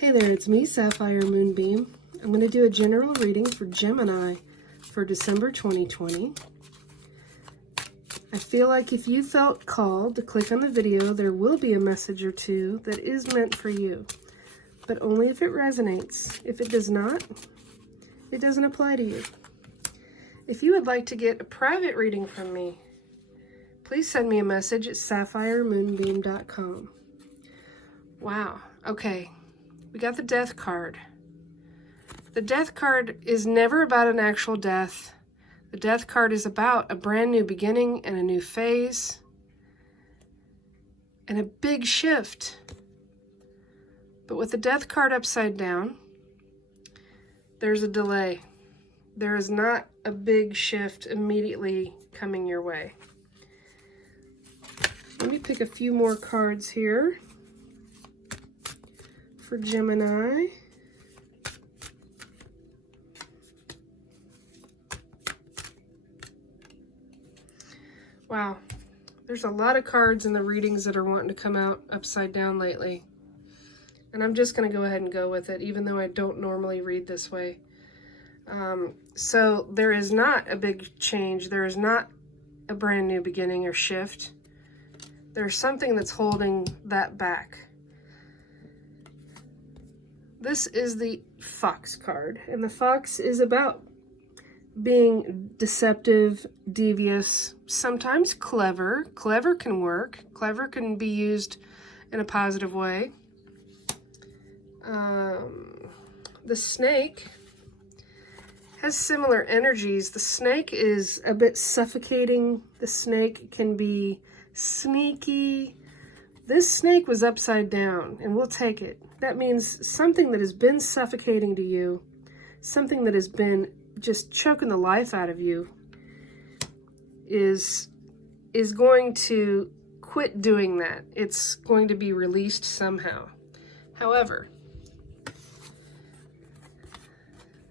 Hey there, it's me, Sapphire Moonbeam. I'm going to do a general reading for Gemini for December 2020. I feel like if you felt called to click on the video, there will be a message or two that is meant for you, but only if it resonates. If it does not, it doesn't apply to you. If you would like to get a private reading from me, please send me a message at sapphiremoonbeam.com. Wow, okay. We got the Death card. The Death card is never about an actual death. The Death card is about a brand new beginning and a new phase and a big shift. But with the Death card upside down, there's a delay. There is not a big shift immediately coming your way. Let me pick a few more cards here for Gemini. Wow, there's a lot of cards in the readings that are wanting to come out upside down lately. And I'm just going to go ahead and go with it, even though I don't normally read this way. So there is not a big change. There is not a brand new beginning or shift. There's something that's holding that back. This is the Fox card, and the Fox is about being deceptive, devious, sometimes clever. Clever can work. Clever can be used in a positive way. The snake has similar energies. The snake is a bit suffocating. The snake can be sneaky. This snake was upside down, and we'll take it. That means something that has been suffocating to you, something that has been just choking the life out of you, is going to quit doing that. It's going to be released somehow. However,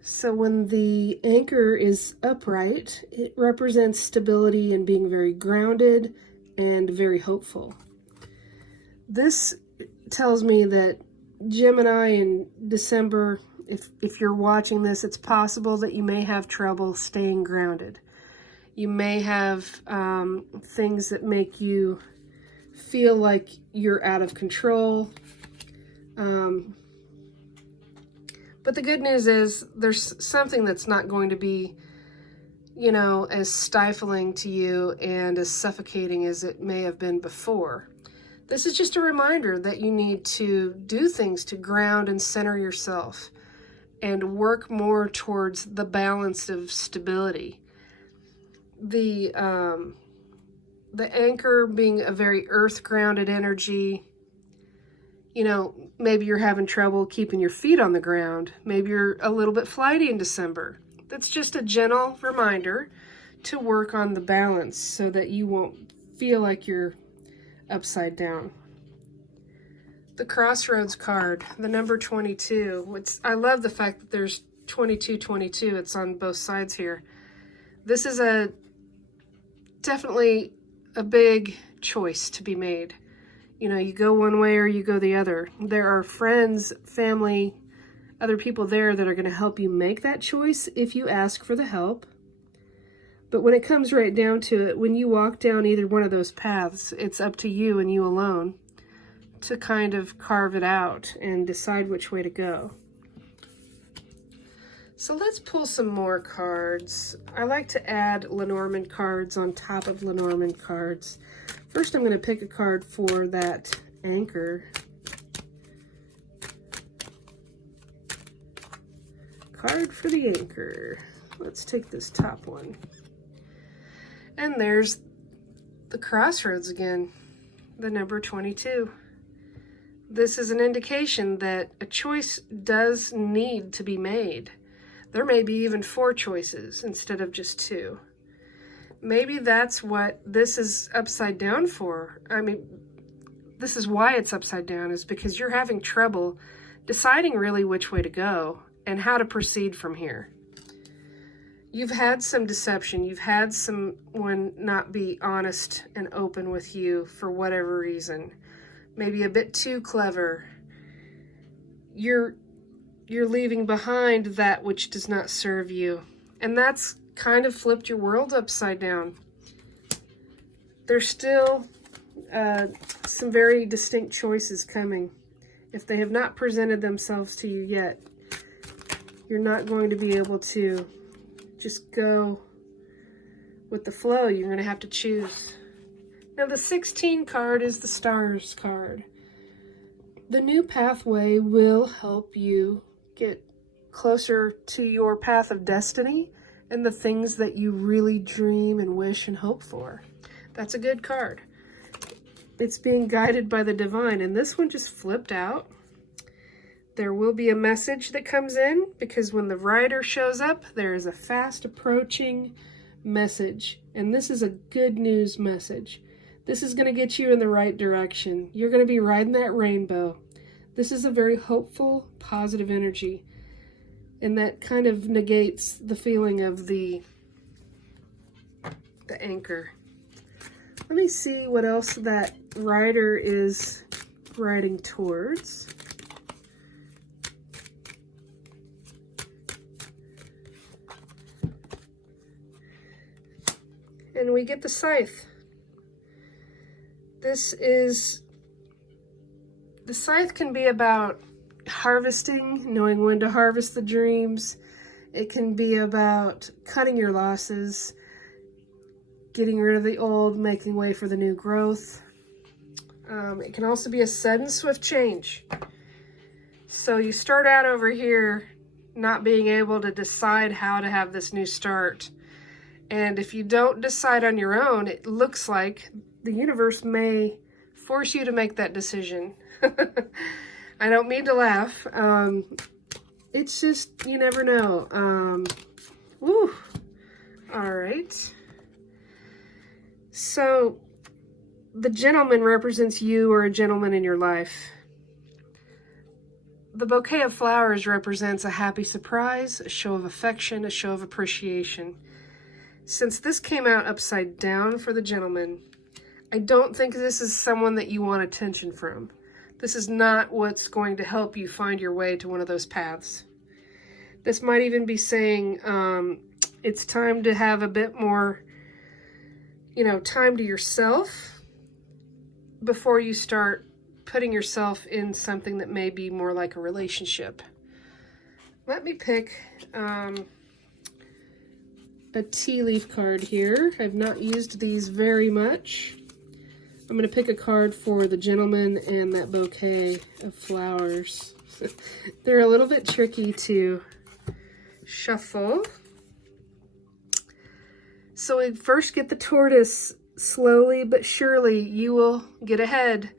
so when the anchor is upright, it represents stability and being very grounded and very hopeful. This tells me that Gemini in December, if you're watching this, it's possible that you may have trouble staying grounded. You may have things that make you feel like you're out of control. But the good news is there's something that's not going to be, you know, as stifling to you and as suffocating as it may have been before. This is just a reminder that you need to do things to ground and center yourself and work more towards the balance of stability. The anchor being a very earth-grounded energy, you know, maybe you're having trouble keeping your feet on the ground. Maybe you're a little bit flighty in December. That's just a gentle reminder to work on the balance so that you won't feel like you're upside down. The Crossroads card, the number 22. I love the fact that there's 2222. It's on both sides here. This is definitely a big choice to be made. You know, you go one way or you go the other. There are friends, family, other people there that are going to help you make that choice if you ask for the help. But when it comes right down to it, when you walk down either one of those paths, it's up to you and you alone to kind of carve it out and decide which way to go. So let's pull some more cards. I like to add Lenormand cards on top of Lenormand cards. First, I'm going to pick a card for that anchor. Card for the anchor. Let's take this top one. And there's the Crossroads again, the number 22. This is an indication that a choice does need to be made. There may be even 4 choices instead of just 2. Maybe that's what this is upside down for. I mean, this is why it's upside down, is because you're having trouble deciding really which way to go and how to proceed from here. You've had some deception. You've had someone not be honest and open with you for whatever reason. Maybe a bit too clever. you're leaving behind that which does not serve you. And that's kind of flipped your world upside down. There's still some very distinct choices coming. If they have not presented themselves to you yet, you're not going to be able to just go with the flow. You're going to have to choose. Now, the 16 card is the Stars card. The new pathway will help you get closer to your path of destiny and the things that you really dream and wish and hope for. That's a good card. It's being guided by the divine, and this one just flipped out. There will be a message that comes in, because when the rider shows up, there is a fast approaching message, and this is a good news message. This is going to get you in the right direction. You're going to be riding that rainbow. This is a very hopeful, positive energy, and that kind of negates the feeling of the anchor. Let me see what else that rider is riding towards. And we get the scythe. The scythe can be about harvesting, knowing when to harvest the dreams. It can be about cutting your losses, getting rid of the old, making way for the new growth. It can also be a sudden, swift change. So you start out over here not being able to decide how to have this new start. And if you don't decide on your own, it looks like the universe may force you to make that decision. I don't mean to laugh. It's just, you never know. Woo. All right. So the gentleman represents you or a gentleman in your life. The bouquet of flowers represents a happy surprise, a show of affection, a show of appreciation. Since this came out upside down for the gentleman, I don't think this is someone that you want attention from. This is not what's going to help you find your way to one of those paths. This might even be saying it's time to have a bit more, time to yourself before you start putting yourself in something that may be more like a relationship. Let me pick a tea leaf card here. I've not used these very much. I'm going to pick a card for the gentleman and that bouquet of flowers. They're a little bit tricky to shuffle. So we first get the tortoise. Slowly but surely you will get ahead.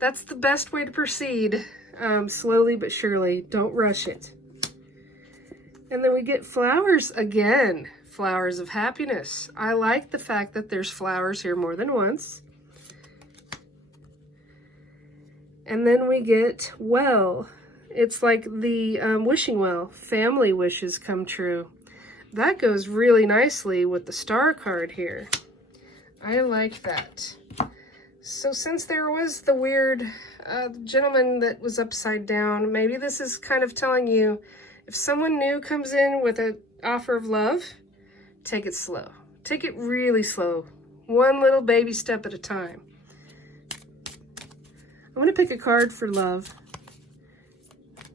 That's the best way to proceed. Slowly but surely. Don't rush it. And then we get flowers again. Flowers of happiness. I like the fact that there's flowers here more than once. And then we get well. It's like the wishing well. Family wishes come true. That goes really nicely with the star card here. I like that. So since there was the weird gentleman that was upside down, maybe this is kind of telling you, if someone new comes in with an offer of love, take it slow. Take it really slow. One little baby step at a time. I'm going to pick a card for love,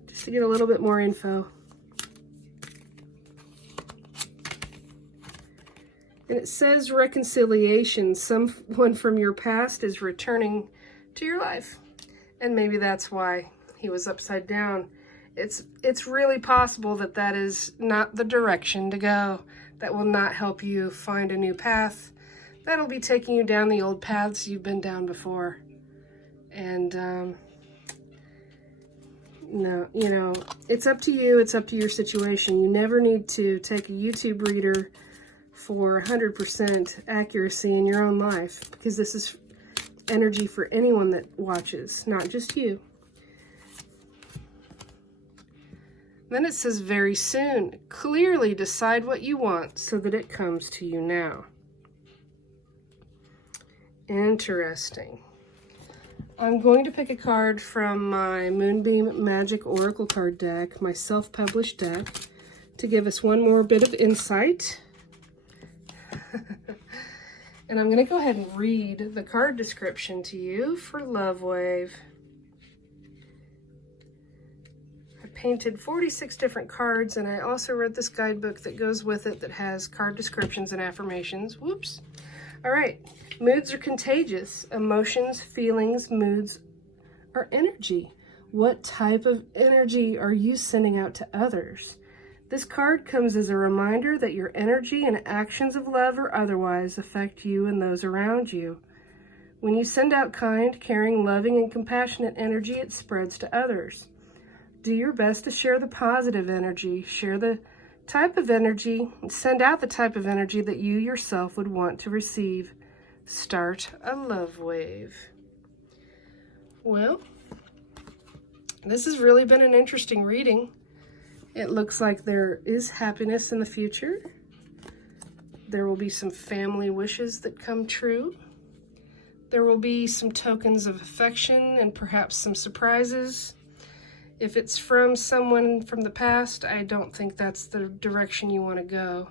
just to get a little bit more info. And it says reconciliation. Someone from your past is returning to your life. And maybe that's why he was upside down. It's really possible that that is not the direction to go. That will not help you find a new path. That'll be taking you down the old paths you've been down before. And, no, it's up to you. It's up to your situation. You never need to take a YouTube reader for 100% accuracy in your own life, because this is energy for anyone that watches, not just you. Then it says very soon. Clearly decide what you want so that it comes to you now. Interesting. I'm going to pick a card from my Moonbeam Magic Oracle card deck, my self-published deck, to give us one more bit of insight. And I'm going to go ahead and read the card description to you for Love Wave. I painted 46 different cards, and I also read this guidebook that goes with it that has card descriptions and affirmations. Whoops. All right. Moods are contagious. Emotions, feelings, moods are energy. What type of energy are you sending out to others? This card comes as a reminder that your energy and actions of love or otherwise affect you and those around you. When you send out kind, caring, loving, and compassionate energy, it spreads to others. Do your best to share the positive energy. Share the type of energy, send out the type of energy that you yourself would want to receive. Start a love wave. Well, this has really been an interesting reading. It looks like there is happiness in the future. There will be some family wishes that come true. There will be some tokens of affection and perhaps some surprises. If it's from someone from the past, I don't think that's the direction you want to go,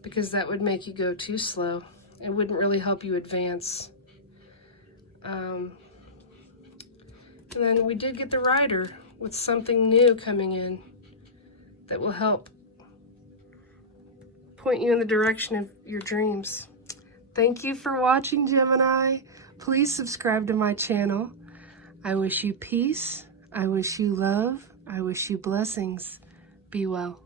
because that would make you go too slow. It wouldn't really help you advance. And then we did get the Rider with something new coming in that will help point you in the direction of your dreams. Thank you for watching, Gemini. Please subscribe to my channel. I wish you peace. I wish you love. I wish you blessings. Be well.